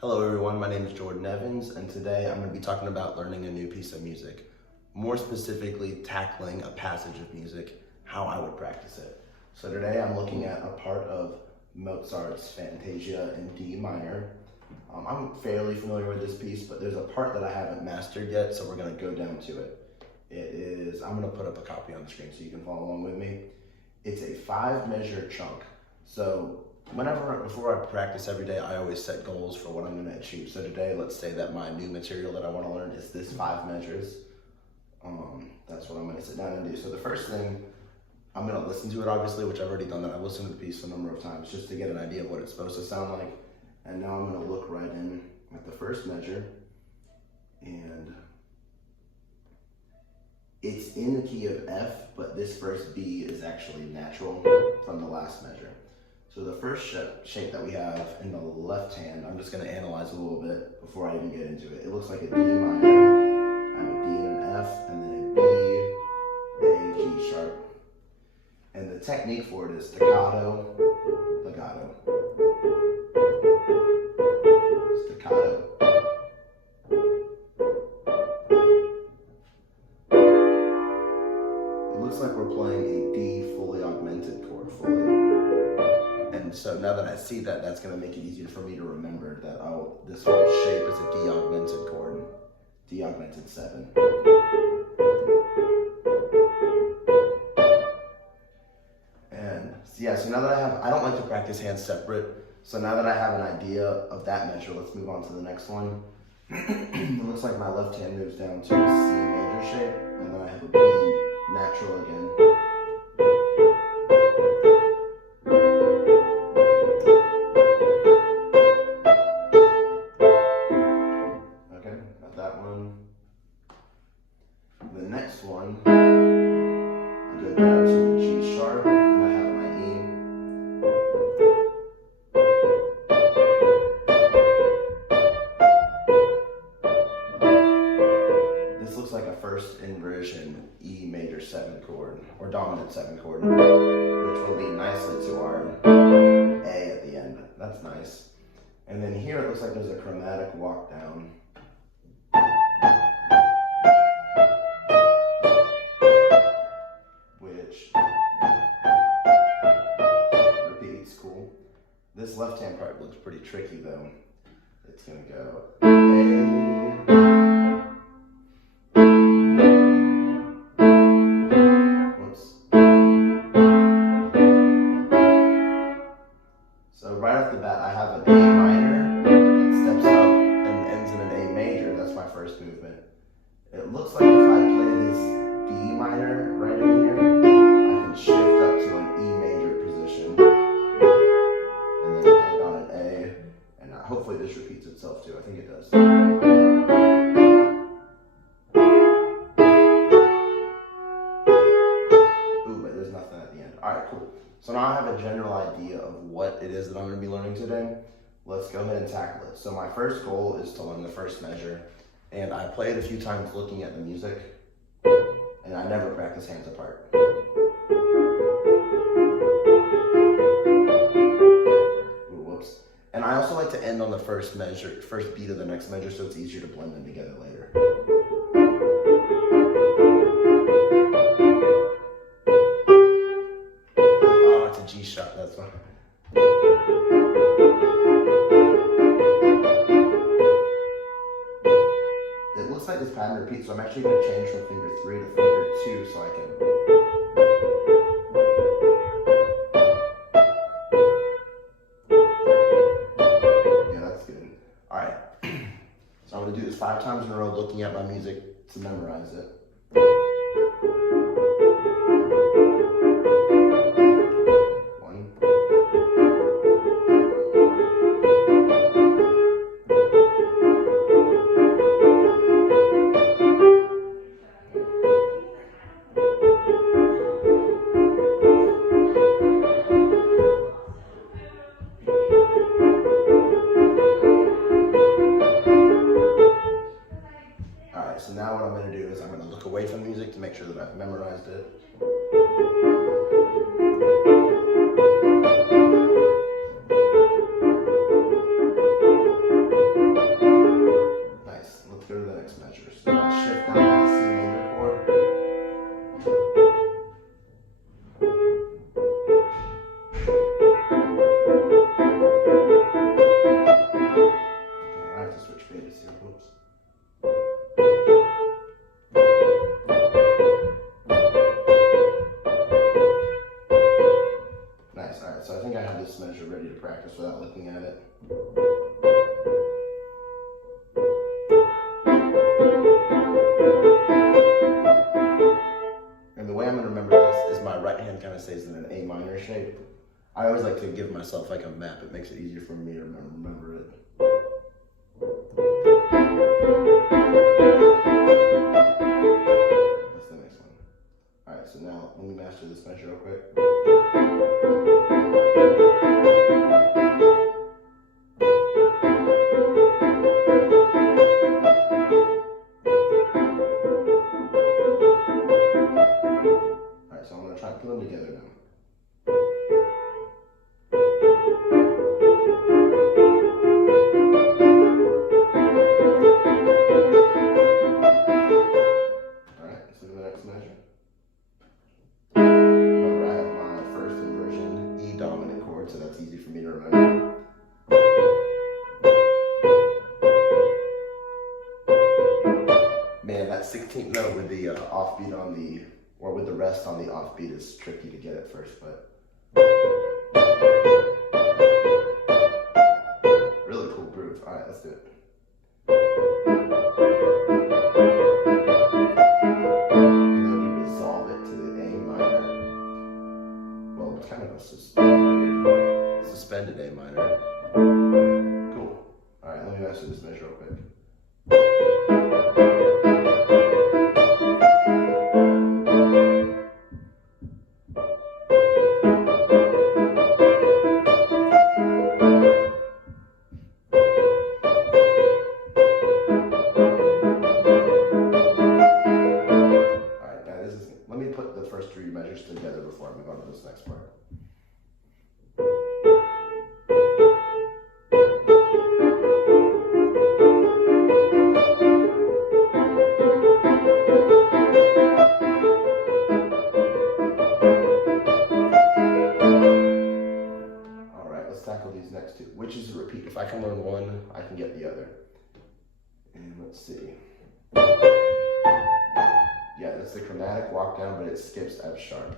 Hello everyone, my name is Jordan Evans, and today I'm going to be talking about learning a new piece of music. More specifically, tackling a passage of music, how I would practice it. So today I'm looking at a part of Mozart's Fantasia in D minor. I'm fairly familiar with this piece, but there's a part that I haven't mastered yet, so we're going to go down to it. I'm going to put up a copy on the screen so you can follow along with me. It's a 5-measure chunk. So before I practice every day, I always set goals for what I'm going to achieve. So today, let's say that my new material that I want to learn is this 5 measures. That's what I'm going to sit down and do. So the first thing, I'm going to listen to it, obviously, which I've already done that. I've listened to the piece a number of times just to get an idea of what it's supposed to sound like. And now I'm going to look right in at the first measure, and it's in the key of F, but this first B is actually natural from the last measure. So the first shape that we have in the left hand, I'm just going to analyze a little bit before I even get into it. It looks like a D minor. I have a D and an F, and then a B, A, G sharp. And the technique for it is staccato, legato, staccato. It looks like we're playing a D fully augmented chord, And so now that I see that, that's going to make it easier for me to remember that, oh, this whole shape is a D augmented chord, D augmented 7. And so now that I don't like to practice hands separate, so now that I have an idea of that measure, let's move on to the next one. It looks like my left hand moves down to a C major shape, and then I have a B natural again. The next one, I go down to a G sharp, and I have my E. This looks like a first inversion E major 7 chord, or dominant 7 chord, which will lead nicely to our A at the end. That's nice. And then here it looks like there's a chromatic walk down. This left-hand part looks pretty tricky though. It's gonna go A, whoops. So right off the bat, I have an A minor that steps up and ends in an A major. That's my first movement. It looks like if I play this D minor right in here, I can shift up to an E major position. Hopefully this repeats itself too. I think it does. Ooh, but there's nothing at the end. All right, cool. So now I have a general idea of what it is that I'm going to be learning today. Let's go ahead and tackle it. So my first goal is to learn the first measure. And I play it a few times looking at the music. And I never practice hands apart. And I also like to end on the first beat of the next measure, so it's easier to blend them together later. Oh, it's a G sharp, that's fine. It looks like this pattern repeats, so I'm actually going to change from finger 3 to finger 2 so I can... So I'm going to do this 5 times in a row, looking at my music to memorize it. 1. So now what I'm going to do is I'm going to look away from the music to make sure that I've memorized it. I always like to give myself like a map. It makes it easier for me to remember it. That's the next one. All right, so now let me master this measure real quick. All right, so I'm gonna try to put them together now. So that's easy for me to remember. Man, that 16th note with the offbeat on the, or with the rest on the offbeat is tricky to get at first, but really cool groove. All right, let's do it. And then we resolve it to the A minor. Well, it's kind of a suspended A minor. Cool. All right, let me master this measure real quick. All right, now let me put the first three measures together before I move on to this next part. Tackle these next two, which is a repeat. If I can learn one, I can get the other. And let's see. Yeah, that's the chromatic walk down, but it skips F sharp,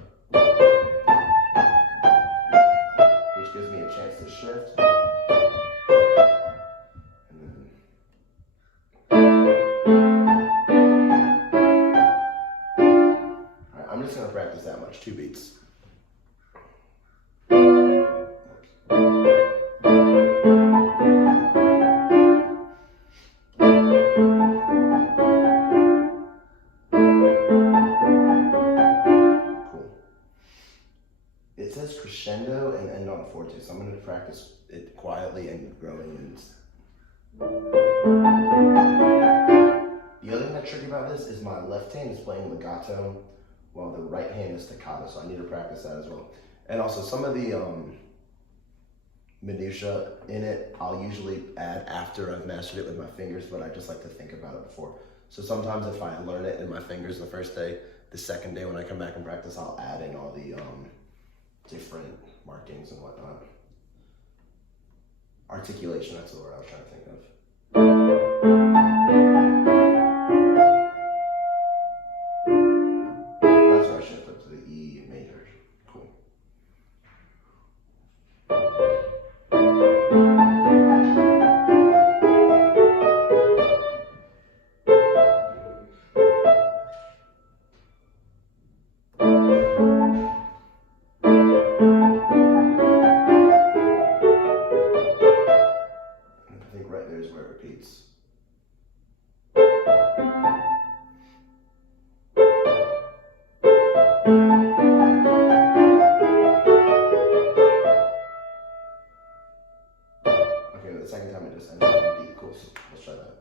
which gives me a chance to shift. And then all right, I'm just gonna practice that much, 2 beats. It says crescendo and end on forte, so I'm going to practice it quietly and growing. And the other thing that's tricky about this is my left hand is playing legato while the right hand is staccato, so I need to practice that as well. And also some of the minutia in it, I'll usually add after I've mastered it with my fingers, but I just like to think about it before. So sometimes if I learn it in my fingers the first day, the second day when I come back and practice, I'll add in all the different markings and whatnot. Articulation, that's the word I was trying to think of. That's where I should have put to the E major. Cool. There's where it repeats. Okay, but the second time it just ends up in D. Cool, so let's try that.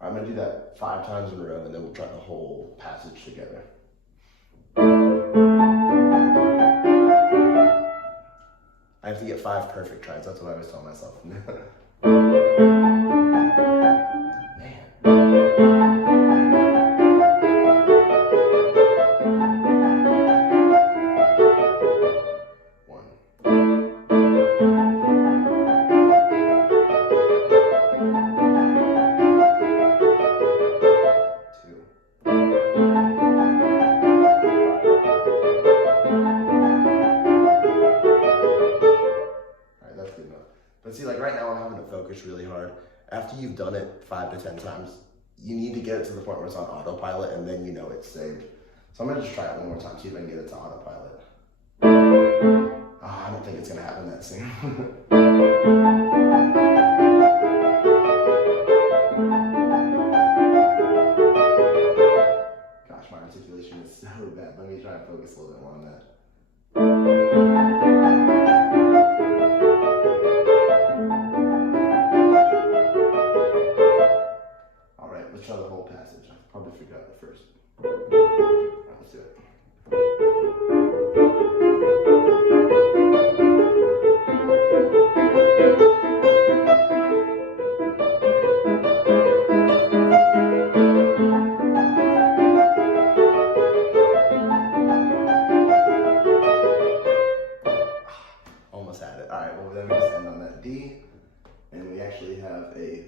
I'm going to do that 5 times in a row, and then we'll try the whole passage together. I have to get 5 perfect tries. That's what I always tell myself. Man. it's really hard. After you've done it 5 to 10 times, you need to get it to the point where it's on autopilot, and then you know it's saved. So I'm gonna just try it one more time, see if I can get it to autopilot. Oh, I don't think it's gonna happen that soon. Gosh, my articulation is so bad. Let me try and focus a little bit more on that. All right, let's try the whole passage. I probably figured out the first. All right, let's do it. Almost had it. All right, well then we just end on that D, and we actually have a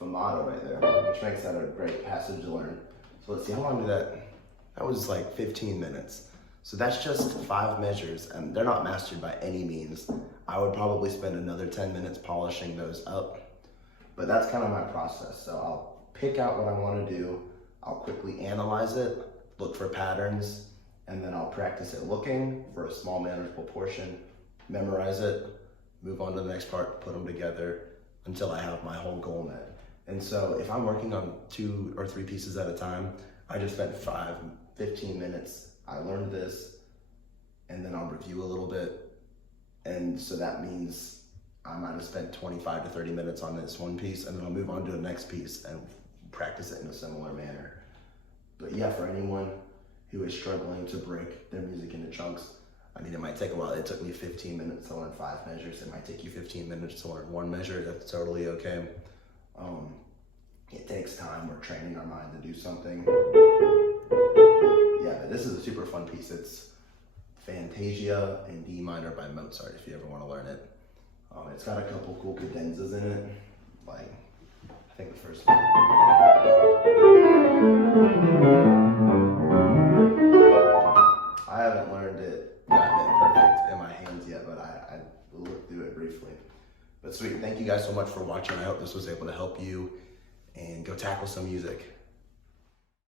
fermato right there, which makes that a great passage to learn. So let's see, how long did that was like 15 minutes. So that's just 5 measures, and they're not mastered by any means. I would probably spend another 10 minutes polishing those up, but that's kind of my process. So I'll pick out what I want to do, I'll quickly analyze it, look for patterns, and then I'll practice it looking for a small manageable portion, memorize it, move on to the next part, put them together until I have my whole goal met. And so if I'm working on 2 or 3 pieces at a time, I just spent 15 minutes. I learned this, and then I'll review a little bit. And so that means I might have spent 25 to 30 minutes on this one piece, and then I'll move on to the next piece and practice it in a similar manner. But yeah, for anyone who is struggling to break their music into chunks, I mean, it might take a while. It took me 15 minutes to learn 5 measures. It might take you 15 minutes to learn 1 measure. That's totally okay. It takes time. We're training our mind to do something. Yeah, but this is a super fun piece. It's Fantasia in D minor by Mozart, if you ever want to learn it. It's got a couple cool cadenzas in it. Like, I think the first one. I haven't learned it, gotten it perfect in my hands yet, but I will look through it briefly. But sweet, thank you guys so much for watching. I hope this was able to help you, and go tackle some music.